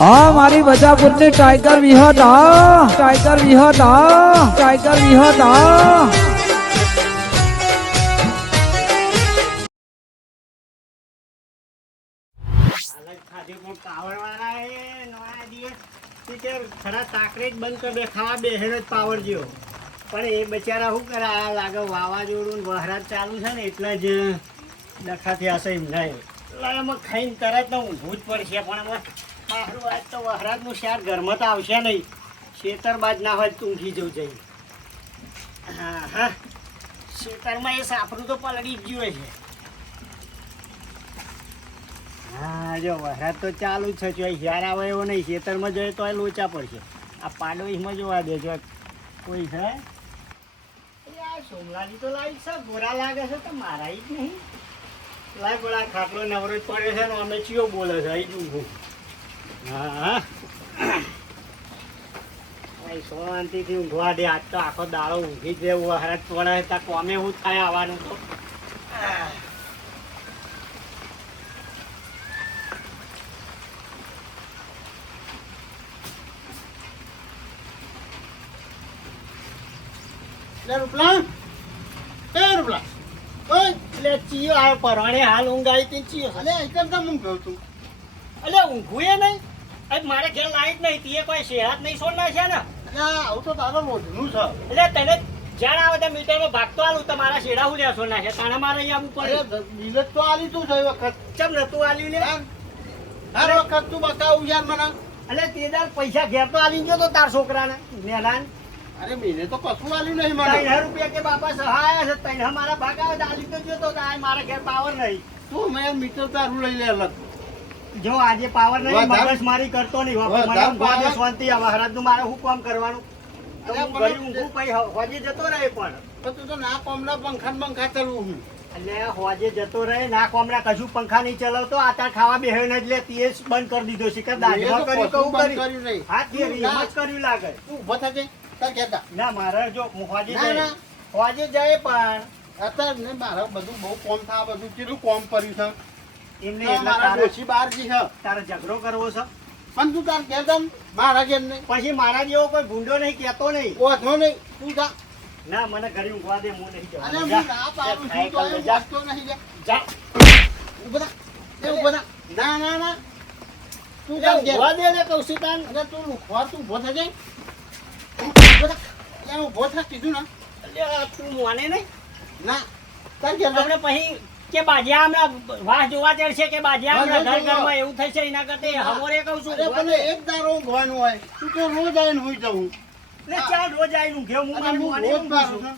હા, મારી ટાઈગર વિહત હા. ટાઈગર વિહત હા. ટાઈગર દિવસ ઈ કે ખરા તાકરે જ બંધ કરી ખાવા બેહેનો જ પાવર જેવો પણ એ બચારા શું કરે આ લાગે વાવાઝોડું ને વહરાત ચાલુ છે ને એટલે જ ડખાથી હશે એમ નહીં એટલે એમાં ખાઈને તરત ને ઊંઘવું જ પડશે, પણ હવે સારું આજ તો વહરાતનું શાક ઘરમાં તો આવશે નહીં. ખેતર બાજ ના હોય તો ઊંઘી જવું જઈ હા હા. શેતરમાં એ સાપરું તો પલડી જ ગયું છે હા, જો વરસાદ તો ચાલુ જ છે. જો યાર આવે એવો નહીં. ખેતરમાં જોઈએ તો લોચા પડશે. આ પાડોશમાં જોવા દેજો કોઈ છે સોમલાજી તો લાવી છે. ગોરા લાગે છે તો મારા જ નહીં. બોલા ખાટલો નવરો જ પડ્યો છે ને અમે ચિયો બોલે છે. અહીં હા હા. શાંતિથી ઊંઘવા દે. આજ તો આખો દાડો ઊંઘી જ રહેવું. વરસાદ પડે ત્યાં કોમે હું થાય આવવાનું તો. રૂપલા. એ રૂપલા. ઓય એટલે ચિયો આવ્યો પરવાણે હાલ ઊંઘ આવી હતી ચિયો. અલે એકદમ તમ તું? અલે ઊંઘું એ નહીં. મારે ઘેર લાઈટ નહીં તીએ કોઈ શેરાત નહીં છોડ છે ને. આવું તો તારો મોઢનું છે. એટલે તને જ્યારે આવે ત્યાં મીટરમાં ભાગતો આલું તમારા શેડા હું લેશો નાખે તાણે મારે અહીંયા આવું પડે? બિલેટ તો આલી તું છે એ વખત. ચમ નતું આલ્યું ને? હર વખત તું બતાવું યાર મને. એટલે તે દાડ પૈસા ઘેર તો આલી ગયો તો તાર છોકરાને મેલાન અરે મેને તો કશું આલ્યું નહીં ત્રણ મને રૂપિયા કે બાપા સહાય છે ત્રણ મારા ભાગ આવે તો આલી તો ગયો તો મારા ઘેર પાવર નહીં. તું મેં મીટર તારું લઈ લે અલગ. જો આજે પાવર નહીં મગજ મારી કરતો નહીં. મને ઊંઘવા શાંતિ આવે હરાજનું મારે હું કામ કરવાનું? તો હું ગરીબ ઊંઘું પછી હોજે જતો રહે પણ. તું તો ના કોમલા પંખા પંખા ચલવું હું એટલે હોજે જતો રહે ના કોમરા કશું પંખા નહીં ચલાવતો. આતા ખાવા બેહે ન એટલે તે બંધ કરી દીધો છે. કે દાઢમાં કર્યું કહું કર્યું નહીં. હા તે એમ કર્યું લાગે. તું ઊભો થજે તાર કહેતા. ના મારે જો હોજે જાય. હોજે જાય પણ. અત્યારે ને મારે બધું બહુ કોમ થા બધું કેટલું કોમ કર્યું છે? એમને એટલે મારા તારે ડોશી બહાર જી છે તારે ઝઘડો કરવો છે? પણ તું તાર કહેતા ને મારા ઘેર નહીં. પછી મારા જેવો કોઈ ભૂંડો નહીં કહેતો નહીં. ઓછો નહીં. તું જા. ના મને ઘરે ઊંઘવા દે હું નહીં અરે હું ના પાડું છું તો ખાઈ એ જા. વાંચતો નહીં જા. થા. એ થા. ના ના ના. તું જા ઊંઘવા દે લે કૌશિતાન અરે તું લુખવા તું ઊભો થજે. ઊભો થા. એ ઊભો થા કીધું ના. અલ્યા, તું માને નહીં. ના. તાર આપણે પછી કે બાજ્યા હમણાં વાહ જોવા તેડશે કે બાજ્યા હમણાં ઘર. ઘરમાં એવું થશે એના કરતા હમોરે કહું છું. પણ એક દારો ઊંઘવાનું હોય તું તો રોજ આવીને હોઈ જવું. ને ચાલ રોજ આવીને ઊંઘે? હું મારી રોજ મારું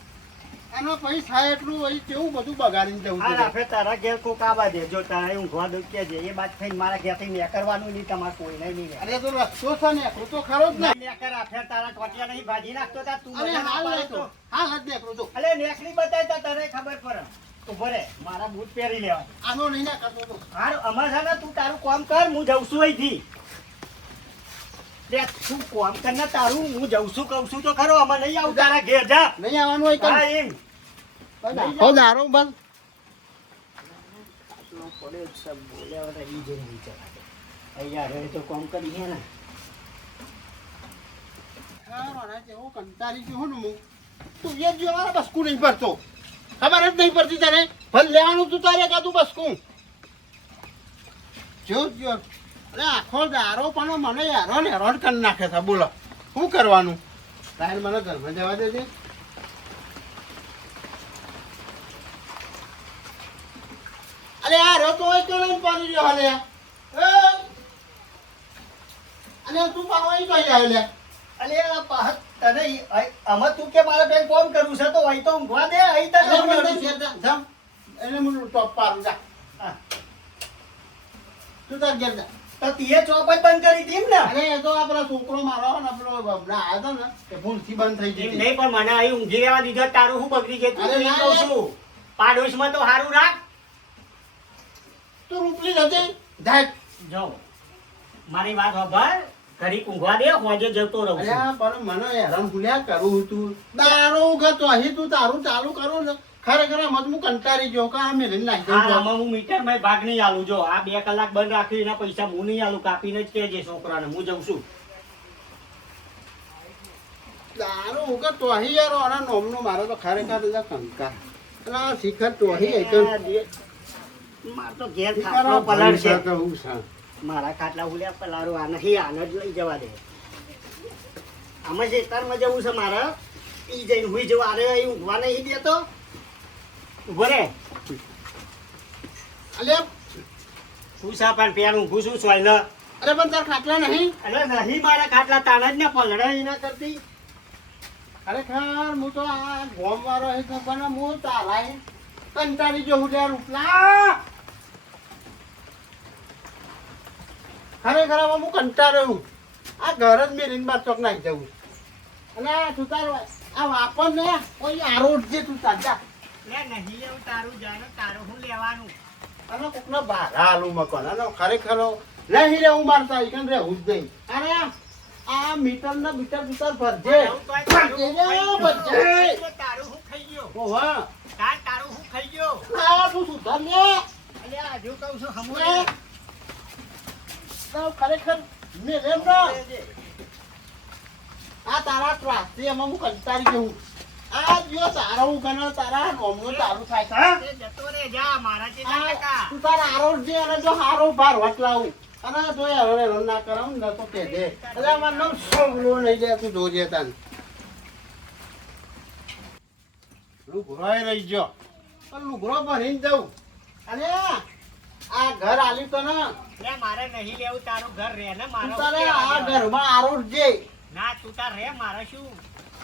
એનો પછી થાય એટલું હોય કેવું બધું બગાડીને જવું હા રાફે તારા ઘેર કોક આવા દે જો તારે ઊંઘવા દઉં કે છે એ બાદ થઈને મારા ઘેર થઈને કરવાનું નહીં તમારે કોઈને નહીં અરે તો રસ્તો છે ને એટલું તો ખરો જ ને. મેકર રાફે તારા ટોટિયા નહીં ભાજી નાખતો તા મને હાલ તો. હાલ તો અલે નેકલી બતાય તો તને ખબર પડે. ઊભો રે મારા બૂટ પહેરી લેવા આનો નહીં ના કરતો તો. હાર અમાર ને તું તારું કામ કર હું જઉં છું અહીંથી. લે તું કામ કર ને તારું હું જઉં છું કહું છું તો ખરો અમે નહીં આવું તારા ઘેર જા. નહીં આવવાનું હોય હા એમ. આખો દારો બસ. પડે સબ બોલ્યા વગર ઈ જોઈને વિચાર અહીંયા રહે તો કામ કરી હે ને મારા જેવો કંટાળી ગયો હું. તું એ જ જો મારા બસકું નહીં ભરતો. ખબર જ નહીં પડતી તને? ભલે લેવાનું તું તારે કાતું બસકું. જો જો. અરે, આખો દારો પણ મને હેરાન હેરાન કરી નાખે છે. બોલો, શું કરવાનું? તારે મને ઘરમાં જવા દેજે. અરે આ તો હોય તો લઈને પાણી રહ્યો હાલે! અને તું પાણી તો જાય લે. અલે આ પાહત તને આમાં તું કે મારે બેંક કોમ કરવું છે તો અહીં તો ઊંઘવા દે અહીં તને જમ. એને મને ટોપ પાડું જા. તું તાર ઘેર જા. તો તીએ ચોપ જ બંધ કરી હતી ને? અરે એ તો આપણા છોકરો મારો ને આપણો હમણાં આવ્યો ને કે ભૂલથી બંધ થઈ ગઈ નહીં પણ મને અહીં ઊંઘી રહેવા દીધો તારું શું બગડી ગયું? અરે ના, કહું છું? પાડોશમાં તો સારું રાખ. તું રૂપલી નથી? જાય જાઓ. મારી વાત સાંભળ ઘડી ઊંઘવા દે હોજે જતો રહું અરે પણ મને હેરાન ભૂલ્યા કરું તું. દારો ઉગતો અહીં તું તારું ચાલુ કરું ને. ખરેખર હું કંટાળી ગયો કા અમે લઈને નાખી દઉં આમાં હું મીટરમાં ભાગ નહીં આલું. જો આ બે કલાક બંધ રાખી એના પૈસા હું નહીં આલું કાપીને જ કહેજે છોકરાને. હું જઉં છું. તારું હું કે યાર આના નોમનો મારો તો ખરેખર બધા કંકા. શિખર તો તો ઘેર પલાળ છે. મારા ખાટલા ઉલ્યા પલારો આ નહીં આને જ લઈ જવા દે. આમાં ખેતરમાં જવું છે મારે ઈ જઈને હુઈ જવા અરે એ ઊંઘવા નહીં દેતો. ઊભો રે. હું સા પણ પેન ઊંઘું છું સોયલ અરે પણ તાર ખાટલા નહીં? અરે નહીં મારા ખાટલા તાના જ ને પલડે ના કરતી. ખરેખર હું તો આ ગોમ વાળો પણ હું તારા. કંટાળી જો હું યાર ખરેખર હું કંટાળ્યો. આ ઘર જ મેરીને બાર ચોક નાખી જવું અને આ તું તારો આ વાપર ને કોઈ આરોટ જે તું તાજા લે નહીં એવું તારું જાણે તારું હું લેવાનું. અને કોકનો ભાડા આલું મકાન અને ખરેખર નહીં રહેવું મારતા ઈકન રહેવું જ નહીં અરે આ મીટર ના મીટર મીટર ભરજે. હું ભરજે ખાઈ ગયો. ભરજે તારું હું ખાઈ ગયો. ઓહો. તારું હું ખાઈ ગયો. આ તું સુધાર લે. અલ્યા હજુ કહું છું હમું તો ખરેખર મેં રેમ ના આ તારા ત્રાસથી એમાં હું કંટાળી જવું આ જો તારો હું ગણો તારા નોમનું તારું થાય છે જતો રે જા મારા જે ટકા. તું તારા આરોટ જે અને જો હારો ભાર વટલાવું. અને જો હવે રન ના કરમ ન તો કે દે. એટલે આમાં નવ સોગલો નહીં જાય તું જોજે તન. લુગરોય રહી ગયો. પણ લુગરો ભરીને જવું અને આ ઘર આલ્યું તો ને. મારે નહીં લેવું તારું ઘર રે ને તું તારે આ ઘરમાં આરોટ જે ના તું તાર રે મારે શું?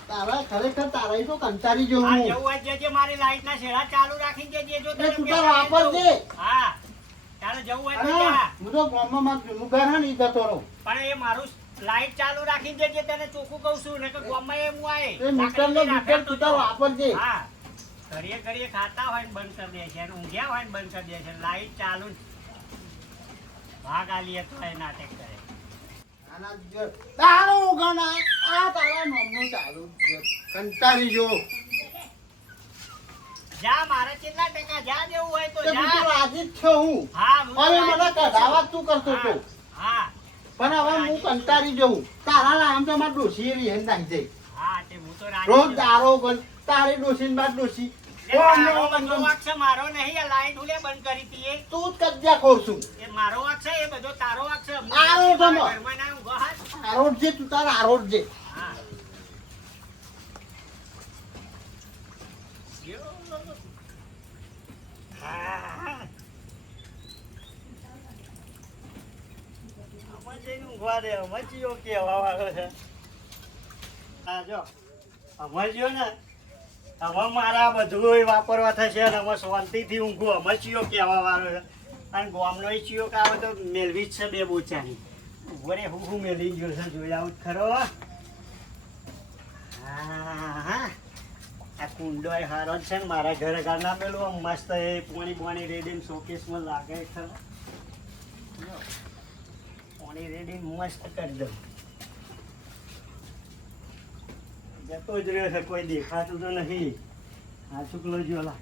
તારા ખરેખર તારા તો કંટાળી જવું આ જવું હોય જજે મારી લાઈટ ના ચાલુ રાખીને જજે જો તને તું તાર વાપરજે. હા તારે જવું હોય તો જા. હું તો ગામમાં માર હું ઘર હા જતો રહું. પણ એ મારું લાઈટ ચાલુ રાખીને જજે તને ચોખ્ખું કહું છું ને કે ગામમાં એમ હોય એ મીટર ને મીટર તું તાર વાપરજે. હા. ઘડીએ ઘડીએ ખાતા હોય ને બંધ કરી દે છે અને ઊંઘ્યા હોય ને બંધ કરી દે છે. લાઈટ ચાલુ ભાગ આલીએ તો એ નાટક કરે. તારો ગણા આ તારા નામનું ચાલુ કંટાળી જો. જા મારે કેટલા ટકા જા હોય તો હું તો જ. છો હું. હા હવે મને કઢાવા તું કરતો હા પણ હવે હું કંટાળી જઉં. તારા નામ તો મારે ડોસી જાય હા તે હું તો રોજ દારો ગણ તારી ડોસી બાદ ડોસી મારો. વાંક છે, મારો નહીં આ લાઈટ બંધ કરી હતી તું જ ખોર છું એ મારો વાંક છે એ બધો તારો વાંક છે આરો તમે. આરોટ જે તું તારા આરોટ જે ચિયો કહેવા વાળો છે. હા, જો. આમાં ને હવે મારા બધું વાપરવા થશે અને હવે શાંતિથી ઊંઘું. અમે ચિયો કહેવા વાળો છે. અને ગોમનો ચિયો કે આવે તો મેળવી જ છે બે બોચાની. વરે હું હું મેળવી ગયો જોઈ આવું જ ખરો. હા આ કુંડો એ હારો છે ને, મારા ઘરે ઘર ના પેલું મસ્ત એ પોણી પોણી રેડીને શોકેસમાં લાગે ખરો પોણી રેડીને મસ્ત કરી દઉં. જતો જ દેખાતું તો નથી આ શુક્લો જોલા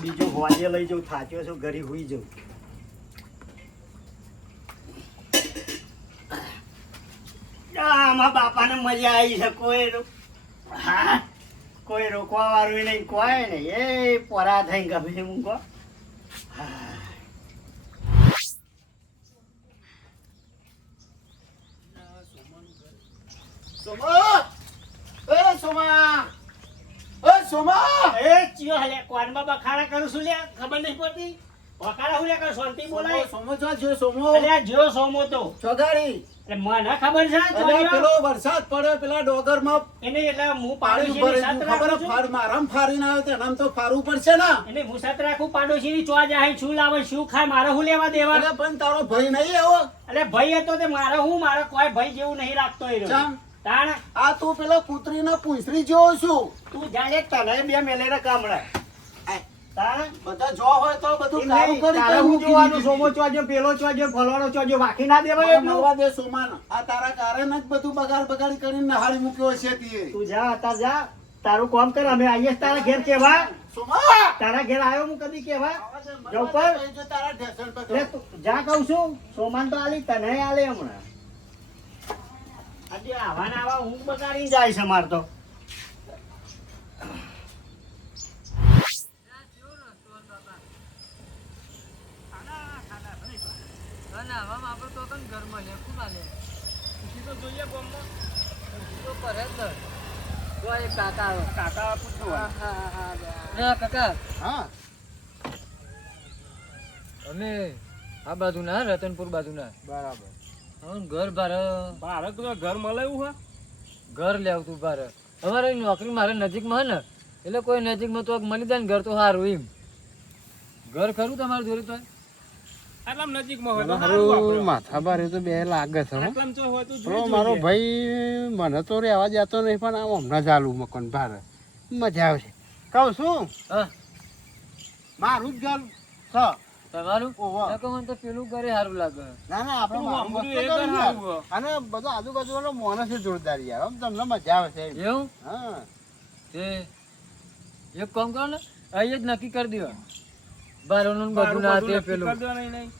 બીજું વાજે લઈ જાઉં, થાચ્યો છું, ઘરે હોઈ જાઉં. આમાં બાપાને મજા આવી છે, કોઈ કોઈ રોકવા વાળું નહીં, કોઈ નહીં. એ પરા થઈ ગમે હું કહો. સોમા! એ સોમા! એ સોમા! એ ચિયો હલે કોનમાં બખાડા કરું છું લે ખબર નહીં પડતી? બખાડા હું લે કર શાંતિ બોલાય? સોમો જો જો સોમો. અલ્યા જો સોમો તો. ચોગાડી. એટલે મને ખબર છે પેલો વરસાદ પડે પેલા ડોગરમાં એને એટલે હું સાથ ખબર ફાર મારામ ફાડીને આવ્યો તો એનામ તો ફાડવું પડશે ને? એને હું સાત રાખું? પાડોશીની ચોજ આહી શું લાવે શું ખાય મારે હું લેવા દેવા? અરે પણ તારો ભય નહીં આવો એટલે ભય હતો તે મારે હું મારા કોઈ ભાઈ જેવું નહીં રાખતો એ? તાણ. આ તું પેલા કૂતરીના પૂંછરી જેવો છું. તું જાણે તને બે મેલેરા કામડા તારે બધા જો હોય તો બધું એમ કારું તારે હું જોવાનું. સોમો ચોજો પેલો ચોજો વાકી ના દેવાય એટલું? મળવા દે સોમાન. આ તારા કારણે જ બધું બગાડ બગાડી કરીને નહાળી મૂક્યો છે તે. તું જા અત્યારે જા. તારું કામ કર અમે આવીએ તારા ઘેર કેવા? તારા ઘેર આવ્યો હું કદી કેવા? મને પર? જા કહું છું. સોમાન તો આલી તને આલે હમણાં. આજે આવા ને આવા ઊંઘ બગાડી જાય છે માર તો. હા. અમે આ બાજુ ના રતનપુર બાજુ ના બરાબર. ઘર ભારે તો ઘર મળે એવું ઘર લેવતું ભારે અમારે નોકરી મારે નજીકમાં હે ને એટલે કોઈ નજીકમાં તો મળી જાય ને ઘર તો સારું એમ. ઘર ખરું તમારે જોડે તો તો ભારે તો બે લાગે છે હો. તો મારો ભાઈ મને તો રહેવા જતો નહીં પણ હમણાં ચાલુ મકાન ભારે મજા આવશે. કહું છું હા. મારું જ ઘર છે. તમારું? ઓહો. મને તો પેલું ઘરે સારું લાગે. ના ના આપણે તું મારું વાપર્યું મસ્ત એ ઘર ઘર સારું છે. હો. અને બધો આજુબાજુ વાળો માણસ જોરદાર યાર. આમ તમને મજા આવે છે એવું? હા. તે એક કામ કરો ને અહીં જ નક્કી કરી દેવા બારોનું બધું ના તે પેલું. કરી દેવાનું નહીં, નહીં.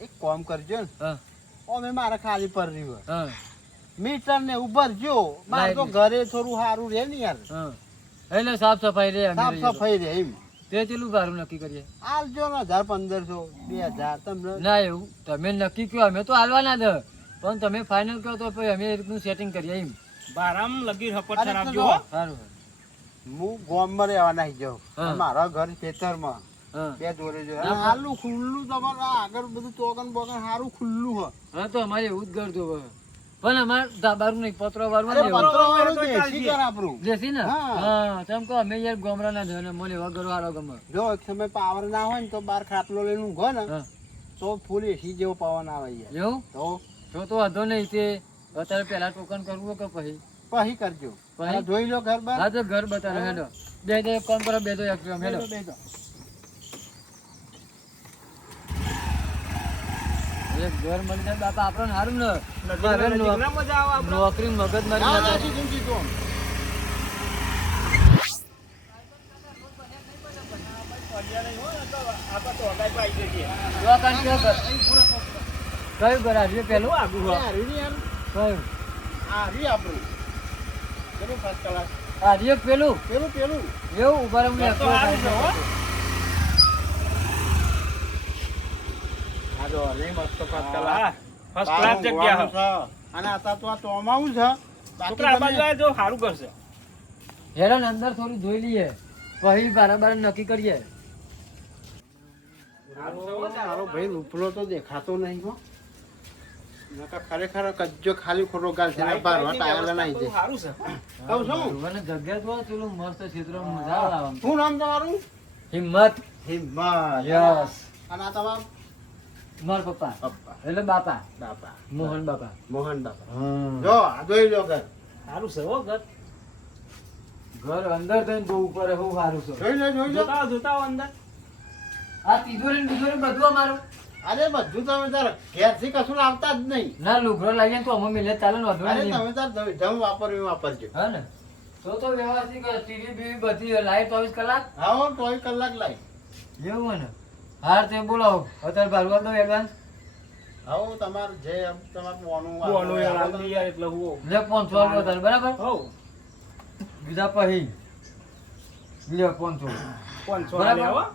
એક કામ કરજો ને. હા. અમે મારે ખાલી પર રહ્યું હા. મીટર ને ઉભર જો. મારે તો ઘરે થોડું સારું રે ને યાર. હા. એટલે સાફ સફાઈ રે સાફ સફાઈ રે એમ. તે ચેલું ભારું નક્કી કરીએ? આલજો ને હજાર પંદરસો બે હજાર તમને. ના એવું. તમે નક્કી કહો અમે તો હાલવાના જ પણ તમે ફાઇનલ કહો તો પછી અમે રીતનું સેટિંગ કરીએ એમ. બારામ લગી. સારું હું ગોમમાં રહેવા જાઉં મારા ઘર ખેતરમાં. બે જો. હાલું ખુલ્લું તમારે આગળ બધું ચોગન બોગન સારું ખુલ્લું હોય હા તો અમારે એવું જ કરજો હવે પણ અમારે દાબારું નહીં પત્રો વાળું દેશી ને? હા. હા તેમ કહો અમે યાર ગોમરા ના ધને મને વગર વાળો ગમે. જો એક સમય પાવર ના હોય ને તો બાર ખાટલો લઈને ઊંઘો ને તો ફૂલ એસી જેવો પવન આવે યાર. એવું? તો? જો તો વાંધો નહીં તે અત્યારે પેલા ટોકન કરવું કે પછી? પછી કરજો. પછી? જોઈ લો ઘર બાર. હા તો ઘર બતાવો હેડો. બે દો એક કામ કરો બે દો એક હેડો. બેસો, બેસો. ઘર મળી જાય બાપા આપણને સારું ને. નોકરી મગજ મારી. કયું ઘર આવ્યું પેલું? આગું કયું? આપણું. પેલું રહ્યું પેલું. એવું ઊભા રહો, હું ઘર તો એકલો સારું છે, હો. આ જો, રી મસ્ત first class. હા, first જગ્યા છે. છે. અને અત્યારે તો આ ચોમાસું છે. છોકરા બાજુ તમે- સારું કરશે. હેડો અંદર થોડું જોઈ લઈએ. પછી બરાબર નક્કી કરીએ. મારો ભાઈ રૂપલો તો દેખાતો નહીં હો. ખરેખર કજ્જો ખાલી ખોટો ગાલ છે ને બારવા ટાયર નાઈ દે સારું છે. કહું છું જોવાની જગ્યા તો પેલું મસ્ત ક્ષેત્રમાં મજા આવે શું નામ તમારું? હિંમત. હિંમત. યસ. અને આ તમારા? મારા પપ્પા. પપ્પા. એટલે બાપા. બાપા. મોહન બાપા. મોહન બાપા. જો આ જોઈ લો ઘર. સારું છે હો ઘર. ઘર અંદર થઈને બહુ ઉપર હું સારું છે. જોઈ લો જોઈ લો જોતા જોતા અંદર. આ તિજોરી તિજોરી બધું અમારું. અરે બધું તમે તાર ઘેરથી કશું લાવતા જ નહીં. ના લુગડો લાવીએ તો અમે મિલે ચાલે ને વાંધો અરે નહીં. તમે તાર જમ- વાપરવી વાપરજો. હા ને? તો તો વ્યવસ્થિત ટીવી બીવી બધી લાઈટ ચોવીસ કલાક? હા ચોવીસ કલાક લાઈ એવું ને? હાર તે બોલાવો અત્યારે ભરવા દો એડવાન્સ આવો તમાર જે તમાર બોનું બોનું યાર એટલે હું લે પાંચસો આલો તાર બરાબર? હો. બીજા પછી લે પાંચસો પાંચસો બરાબર.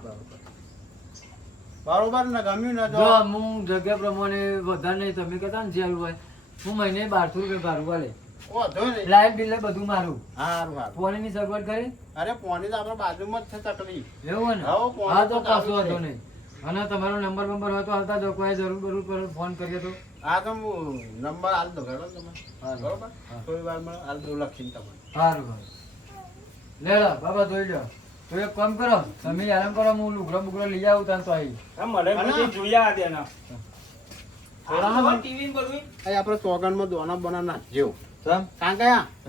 બરોબર ને ગમ્યું ને જો જો હું જગ્યા પ્રમાણે વધારે નહીં તમે કહેતા ને જ્યાં હોય. હું મહિને બારસો રૂપિયા ભાડું વાલે લાઈટ બિલ ને બધું મારું. હારું ની સગવડ કરી? અરે પોની તો આપણા બાજુમાં જ છે તકલીફ. એવું હોય ને? હા, તો તો કશો વાંધો નહીં. અને તમારો નંબર બંબર હોય તો હાલતા જો કોઈ જરૂર બરૂર પર ફોન કરીએ તો. હા તો હું નંબર હાલ દો બરાબર તમે હા, બરોબર. થોડી વારમાં આલ દો લખીને તમારે સારું સારું લે લો બાબા જોઈ લો તો એક કામ કરો તમે આરામ કરો હું લુગડો બુગડો લઈ આવું ત્યાં તો આવી મને? જોયા દે ના થોડા ટીવી બધું. આપણે ચોગનમાં દોના બોના નાખજો. ચમ કારણ કે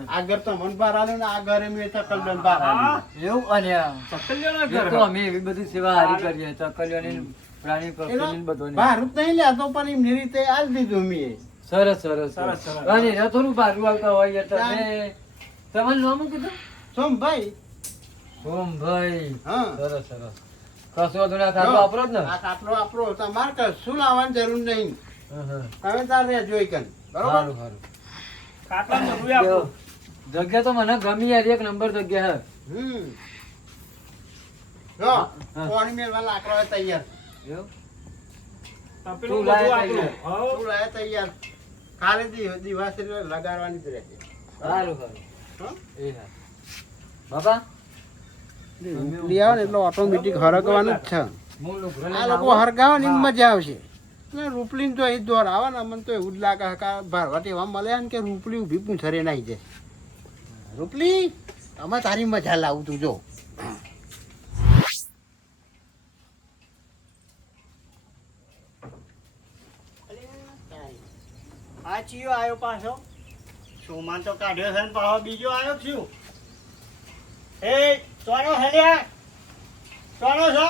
આ ઘર તો મન બહાર આલ્યું ને આ ઘરે મેં ચકલબેન બહાર આલ્યું એવું? અને આ ચકલીઓના એ ઘર? તો અમે એવી બધી સેવા હારી કરીએ. ચકલીઓની પ્રાણી પક્ષીની બધોની. બહાર નહીં લેતો પણ એમની રીતે આલ દીધું મેં સરસ સરસ સરસ, સરસ. અને થોડું ભારું આવતા હોય તમે તમારું નામ કીધું? સોમભાઈ. સોમભાઈ. હા. સરસ સરસ. કશો વાપરો જ ને? આ કાટલો વાપરો. તમારે કશું લાવવાની જરૂર નહીં. તમે તાર રહેજો ઈ કન. બરોબર? સારું સારું. જગ્યા તો મને ગમી યાર એક નંબર જગ્યા હે. જો પાણી મેળવા લાકડો તૈયાર. એવું? તપેલું તું લાય તૈયાર. લાયા ખાલી લગાડવાની જ રહેશે સારું સારું. એ હા. બાપા લઈ આવો ને એટલે ઓટોમેટિક હરગવાનું જ છે. હરગાવાની આ લોકો હરગાવે ને મજા આવશે. રૂપલીને તો અહીં દોર આવે ને મને તો એવું જ લાગે કે આ એવા મળે ને કે રૂપલી ઊભી પૂંછરે નાઈ જાય. રૂપલી અમે તારી મજા લાવું તું, જો. આ ચિયો આવ્યો પાછો. સોમાન તો કાઢ્યો છે ને પાછો, બીજો આવ્યો છું. એ સોનો હેલ્યા? સોનો છો?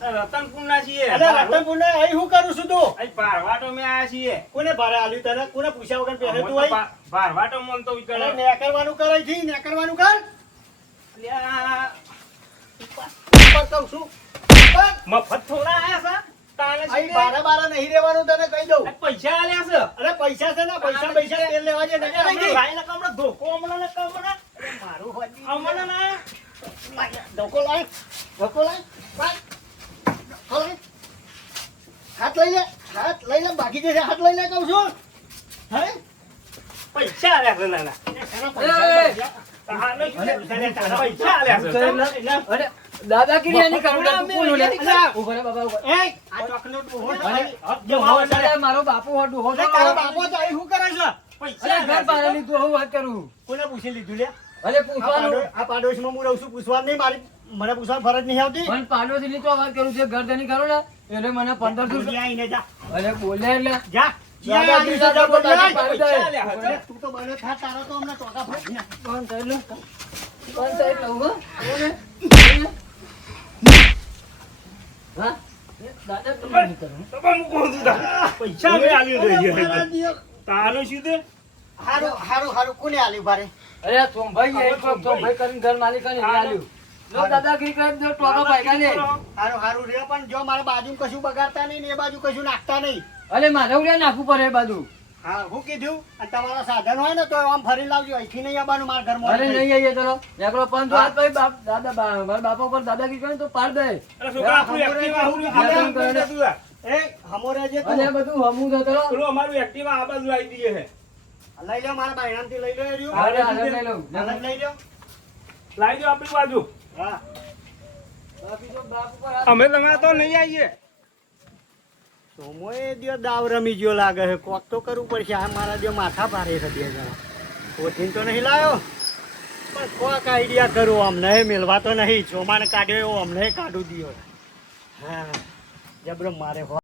રતનપુરના છીએ. અરે રતનપુરને અહીં શું કરું છું તું? અહીં ભારવાટો મેં આયા છીએ. કોને ભારે આલ્યું તને? કોને પૂછ્યા વગર પહેરે તું અહીં? ભારવાટો મન તો અરે વિચારો. નેકરવાનું કરે છે નેકરવાનું કર. અલ્યા, ઉપર કહું છું. મફત થોડા આયા છે. તાને શું અહીં છે? બારે બારે નહીં રહેવાનું તને કહી દઉં. પૈસા આલ્યા છે. અરે પૈસા છે ને પૈસા પૈસા તેલ લેવા જે નહીં. કહું હમણાં ધોકો હમણાં ને મારું હોજી. હમણાં ના. ધોકો લાય. ધોકો લાય. લાય. હાથ લઈ લે હાથ લઈ લે બાકી જશે હાથ લઈ લે કહું છું. હે? પૈસા આલ્યા છે નાના. મારો બાપુ હો, ડોહો અરે, તારો મારો. બાપો તો અહીં શું કરે છે? પૈસા ઘર પાડે લીધું હું વાત કરું. કોને પૂછી લીધું લે અરે પૂછવાનું. આ પાડોશમાં હું રહું છું પૂછવા નહીં મારી મને પૂછવાની ફરજ નહીં આવતી? પણ પાડોશી ની તો વાત કરું છે ઘરધણી કરો ને? એટલે મને પંદરસો રૂપિયા અરે બોલે એટલે. જા. હારું હારું હારું. કોને આલ્યું ભારે? અરે સોમભાઈ સોમભાઈ કરીને ઘર માલિક આલ્યું. લો દાદાગીરી કરીને દો ટોકા પાડ્યા ને. હારું હારું રે પણ જો મારે બાજુ કશું બગાડતા નહીં ને એ બાજુ કશું નાખતા નહીં. અરે મારે ઉડ્યા નાખવું પડે એ બાજુ. હા હું કીધું અને તમારા સાધન હોય ને તો આમ ફરી લાવજો અહીંથી નહીં આવવાનું મારા ઘરમાં. અરે નહીં આવીએ ચલો નીકળો પણ જો ભાઈ બાપ દાદા મારા બાપા ઉપર દાદાગીરી કરે તો પાડ દે. અરે છોકરા, આપણું એક્ટિવા હું આપણે આપણે કરે ને. એ હમો રહેજે અને આ બધું હમું છે ચલો પેલું અમારું એક્ટિવા આ બાજુ આવી દઈએ છે. લઈ લો મારા લઈ લઈ લઈ આપણી બાજુ. અમે તમે તો નહીં આવીએ. સોમોએ દિયો દાવ રમી ગયો લાગે છે. કોક તો કરવું પડશે. આ મારા દ્યો માથા ભારે છે બે જણા. તો નહીં લાવ્યો પણ કોક આઈડિયા કરું અમને. મેળવા તો નહીં. ચોમાને કાઢ્યો એવો અમને કાઢું દિયો. હા. જબરો મારે હો